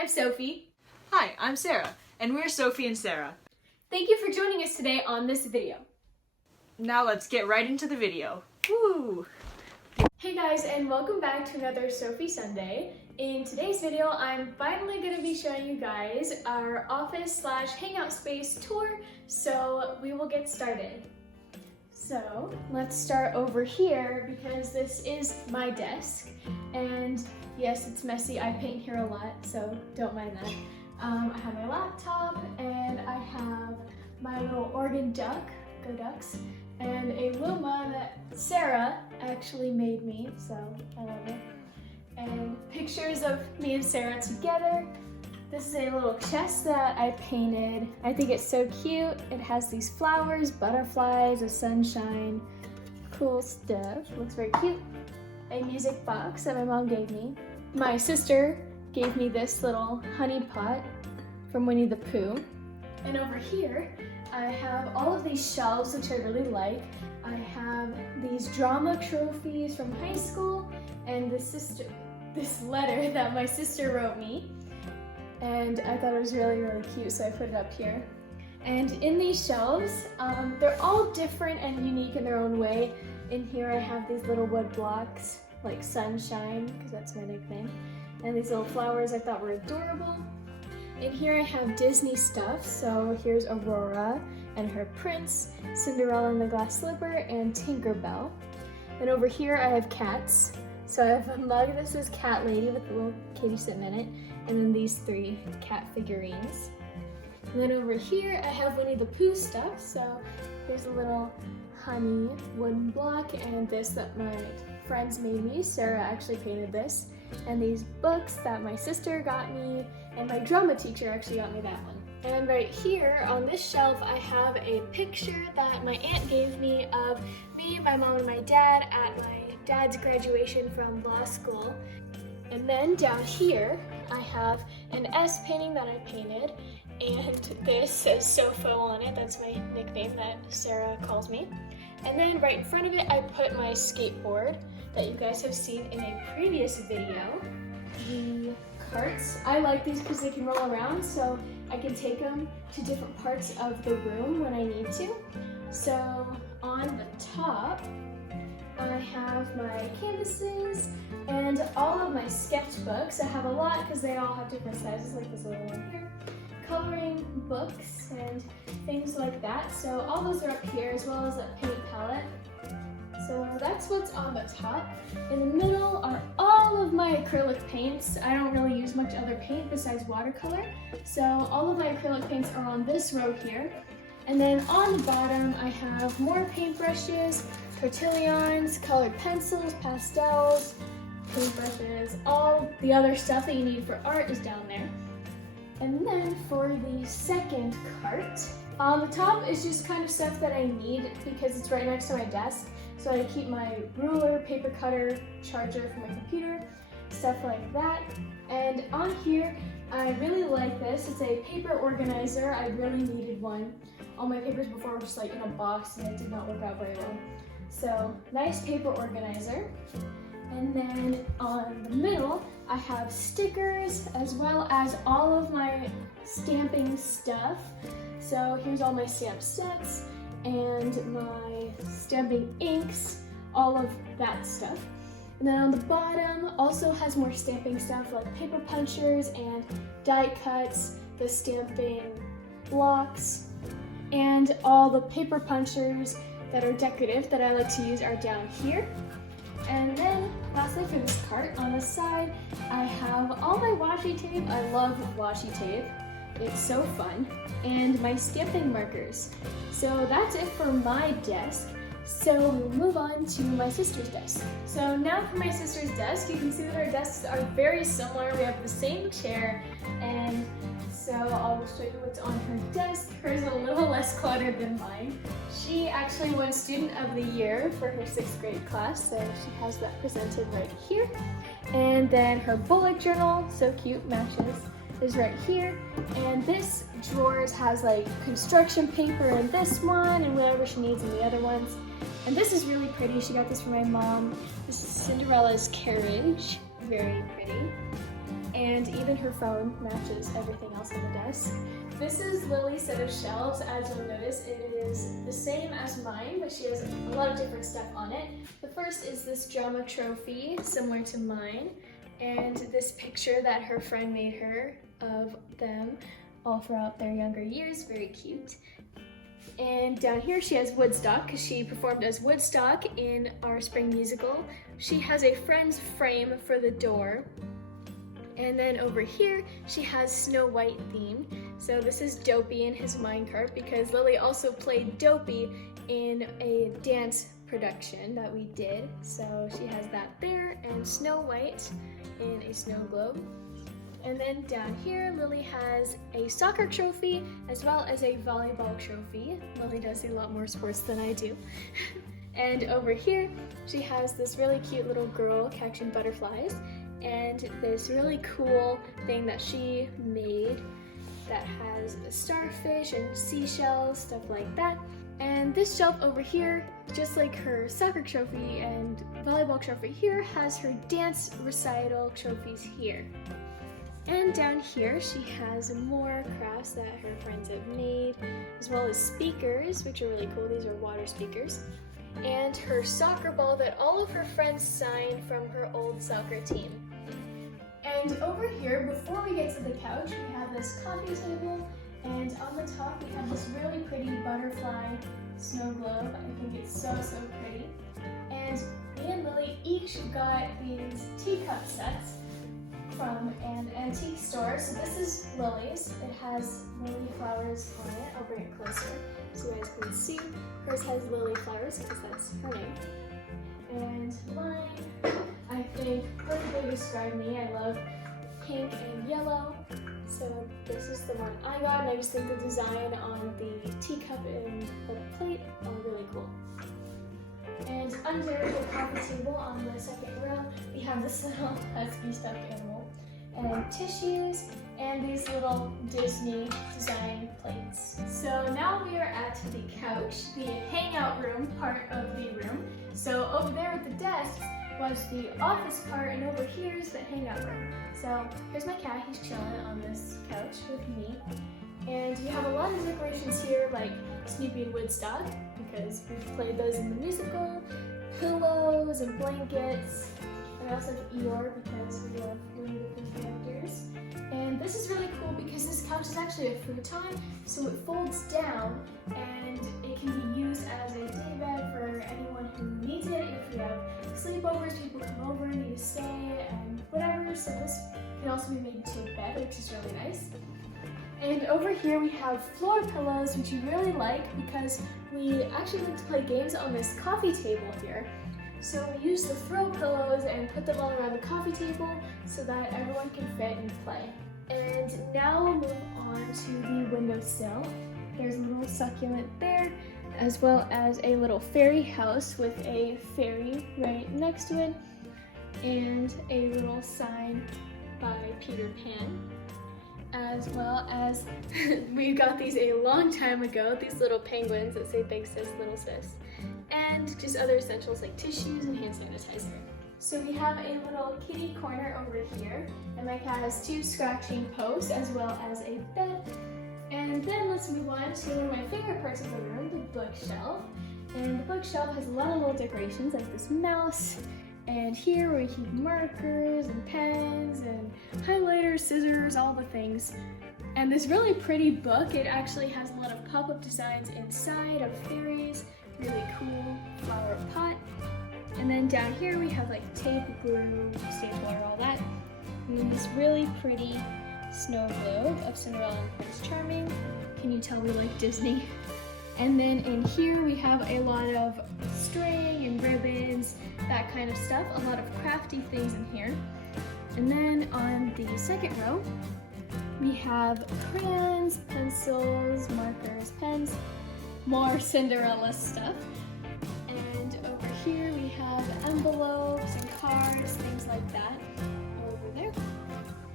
I'm Sophie. Hi, I'm Sarah, and we're Sophie and Sarah. Thank you for joining us today on this video. Now let's get right into the video. Woo! Hey guys, and welcome back to another Sophie Sunday. In today's video, I'm finally going to be showing you guys our office/hangout space tour, so we will get started. So let's start over here because this is my desk, and yes, it's messy. I paint here a lot, so don't mind that. I have my laptop, and I have my little organ duck, go Ducks, and a Luma that Sarah actually made me, so I love it. And pictures of me and Sarah together. This is a little chest that I painted. I think it's so cute. It has these flowers, butterflies, a sunshine, cool stuff. Looks very cute. A music box that my mom gave me. My sister gave me this little honey pot from Winnie the Pooh. And over here, I have all of these shelves, which I really like. I have these drama trophies from high school and this letter that my sister wrote me. And I thought it was really, really cute, so I put it up here. And in these shelves, they're all different and unique in their own way. In here I have these little wood blocks, like Sunshine, because that's my nickname. And these little flowers I thought were adorable. In here I have Disney stuff, so here's Aurora and her prince, Cinderella and the Glass Slipper, and Tinkerbell. And over here I have cats. So I have a mug that says Cat Lady with a little kitty sitting in it, and then these 3 cat figurines. And then over here I have Winnie the Pooh stuff, so here's a little honey wooden block, and this that my friends made me. Sarah actually painted this. And these books that my sister got me, and my drama teacher actually got me that one. And right here on this shelf I have a picture that my aunt gave me of me, my mom, and my dad at my dad's graduation from law school. And then down here I have an S painting that I painted, and this says Sofo on it. That's my nickname that Sarah calls me. And then right in front of it I put my skateboard that you guys have seen in a previous video. The carts, I like these because they can roll around, so I can take them to different parts of the room when I need to. So on the top, I have my canvases and all of my sketchbooks. I have a lot because they all have different sizes, like this little one here. Coloring books and things like that. So all those are up here, as well as a paint palette. So that's what's on the top. In the middle are all of my acrylic paints. I don't really use much other paint besides watercolor. So all of my acrylic paints are on this row here. And then on the bottom I have more paintbrushes, tortillons, colored pencils, pastels, paintbrushes, all the other stuff that you need for art is down there. And then for the second cart, on the top is just kind of stuff that I need because it's right next to my desk. So I keep my ruler, paper cutter, charger for my computer, stuff like that. And on here, I really like this. It's a paper organizer. I really needed one. All my papers before were just like in a box and it did not work out very well. So nice paper organizer. And then on the middle, I have stickers as well as all of my stamping stuff. So here's all my stamp sets and my stamping inks, all of that stuff. And then on the bottom also has more stamping stuff like paper punchers and die cuts, the stamping blocks, and all the paper punchers that are decorative that I like to use are down here. And then lastly for this cart, on the side, I have all my washi tape. I love washi tape. It's so fun. And my stamping markers. So that's it for my desk. So we'll move on to my sister's desk. So now for my sister's desk, you can see that our desks are very similar. We have the same chair, and so I'll show you what's on her desk. Hers is a little less cluttered than mine. She actually won Student of the Year for her 6th grade class, so she has that presented right here. And then her bullet journal, so cute, matches, is right here. And this drawers has like construction paper in this one and whatever she needs in the other ones. And this is really pretty. She got this from my mom. This is Cinderella's carriage. Very pretty. and even her phone matches everything else on the desk. This is Lily's set of shelves. As you'll notice, it is the same as mine, but she has a lot of different stuff on it. The first is this drama trophy, similar to mine, and this picture that her friend made her of them all throughout their younger years, very cute. And down here she has Woodstock, because she performed as Woodstock in our spring musical. She has a friend's frame for the door. And then over here, she has Snow White theme. So this is Dopey in his minecart, because Lily also played Dopey in a dance production that we did. So she has that there, and Snow White in a snow globe. And then down here, Lily has a soccer trophy as well as a volleyball trophy. Lily does a lot more sports than I do. And over here, she has this really cute little girl catching butterflies and this really cool thing that she made that has a starfish and seashells, stuff like that. And this shelf over here, just like her soccer trophy and volleyball trophy here, has her dance recital trophies here. And down here, she has more crafts that her friends have made, as well as speakers, which are really cool. These are water speakers. And her soccer ball that all of her friends signed from her old soccer team. And over here, before we get to the couch, we have this coffee table, and on the top we have this really pretty butterfly snow globe. I think it's so pretty. And me and Lily each got these teacup sets from an antique store. So this is Lily's. It has lily flowers on it. I'll bring it closer so you guys can see. Hers has lily flowers because that's her name. And mine, I think, perfectly describe me. I love pink and yellow. So this is the one I got, and I just think the design on the teacup and the plate are really cool. And under the coffee table on the second row, we have this little husky stuffed animal, and tissues, and these little Disney design plates. So now we are at the couch, the hangout room part of the room. So over there at the desk was the office part, and over here is the hangout room. So here's my cat, he's chilling on this couch with me. And you have a lot of decorations here, like Snoopy and Woodstock, because we've played those in the musical, pillows and blankets, and I also have Eeyore because we love Winnie the Pooh characters. And this is really cool because this couch is actually a futon, so it folds down and it can be used as a daybed for anyone who needs it. If you have sleepovers, people come over and need to stay and whatever, so this can also be made into a bed, which is really nice. And over here we have floor pillows, which you really like because we actually like to play games on this coffee table here. So we use the throw pillows and put them all around the coffee table so that everyone can fit and play. And now we'll move on to the windowsill. There's a little succulent there, as well as a little fairy house with a fairy right next to it, and a little sign by Peter Pan. As well as, we got these a long time ago, these little penguins that say big sis, little sis. And just other essentials like tissues and hand sanitizer. So we have a little kitty corner over here, and my cat has 2 scratching posts as well as a bed. And then let's move on to one of my favorite parts of the room, the bookshelf. And the bookshelf has a lot of little decorations like this mouse, and here we keep markers and pens and highlighters, scissors, all the things. And this really pretty book, it actually has a lot of pop-up designs inside of fairies, really cool flower pot. And then down here we have like tape, glue, stapler, all that. And then this really pretty snow globe of Cinderella and Prince Charming. Can you tell we like Disney? And then in here we have a lot of string and ribbons, that kind of stuff, a lot of crafty things in here. And then on the second row, we have crayons, pencils, markers, pens, more Cinderella stuff. And over here we have envelopes and cards, things like that over there.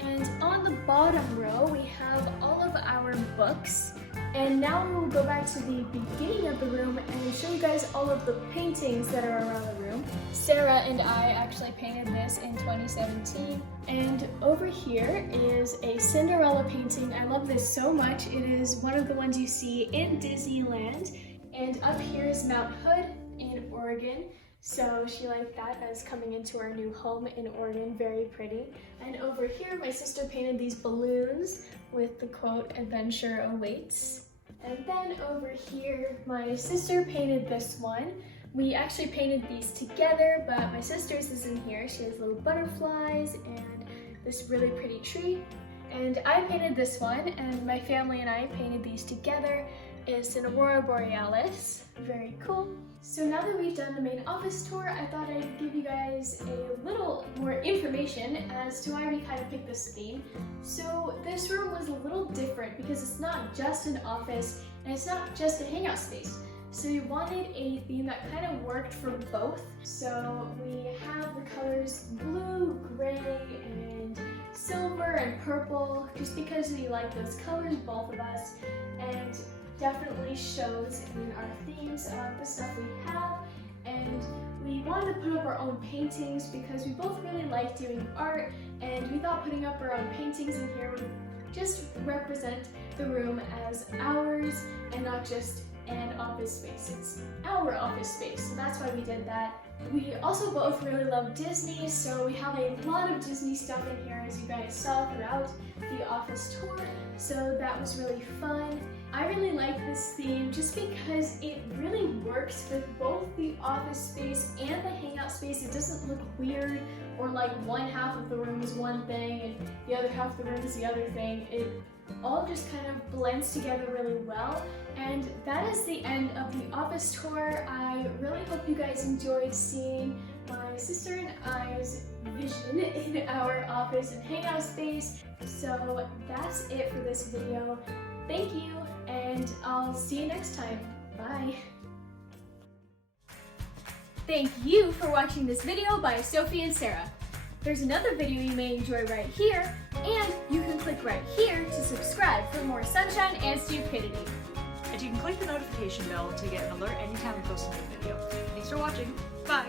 And on the bottom row, we have all of our books And now we will go back to the beginning of the room and show you guys all of the paintings that are around the room. Sarah and I actually painted this in 2017. And over here is a Cinderella painting. I love this so much. It is one of the ones you see in Disneyland. And up here is Mount Hood in Oregon. So she liked that as coming into our new home in Oregon, very pretty. And over here, my sister painted these balloons with the quote, "Adventure awaits." And then over here, my sister painted this one. We actually painted these together, but my sister's is in here. She has little butterflies and this really pretty tree. And I painted this one, and my family and I painted these together. It's an Aurora Borealis, very cool. So now that we've done the main office tour, I thought I'd give you guys a little more information as to why we kind of picked this theme. So this room was a little different because it's not just an office and it's not just a hangout space. So we wanted a theme that kind of worked for both. So we have the colors blue, gray, and silver and purple, just because we like those colors, both of us, and definitely shows in our themes of the stuff we have. And we wanted to put up our own paintings because we both really like doing art, and we thought putting up our own paintings in here would just represent the room as ours and not just an office space. It's our office space, so that's why we did that. We also both really love Disney, so we have a lot of Disney stuff in here, as you guys saw throughout the office tour, so that was really fun. I really like this theme just because it really works with both the office space and the hangout space. It doesn't look weird or like one half of the room is one thing and the other half of the room is the other thing. It all just kind of blends together really well. And that is the end of the office tour. I really hope you guys enjoyed seeing my sister and I's vision in our office and hangout space. So that's it for this video. Thank you, and I'll see you next time. Bye. Thank you for watching this video by Sophie and Sarah. There's another video you may enjoy right here, and you can click right here to subscribe for more sunshine and stupidity. And you can click the notification bell to get an alert anytime we post a new video. Thanks for watching. Bye!